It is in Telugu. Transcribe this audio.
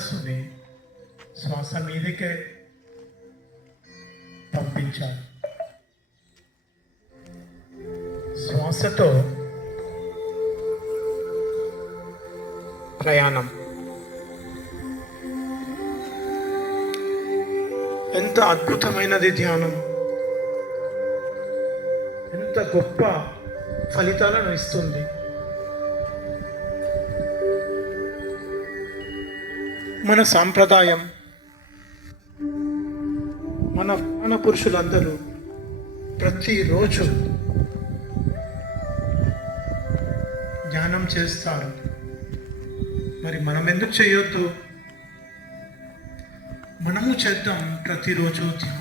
మనస్సుని శ్వాస మీదకే పంపించాలి. శ్వాసతో ప్రయాణం ఎంత అద్భుతమైనది ధ్యానం, ఎంత గొప్ప ఫలితాలను ఇస్తుంది. మన సాంప్రదాయం, మన పురుషులందరూ ప్రతిరోజు ధ్యానం చేస్తారు. మరి మనం ఎందుకు చేయొద్దు? మనము చేద్దాం ప్రతిరోజు ధ్యానం.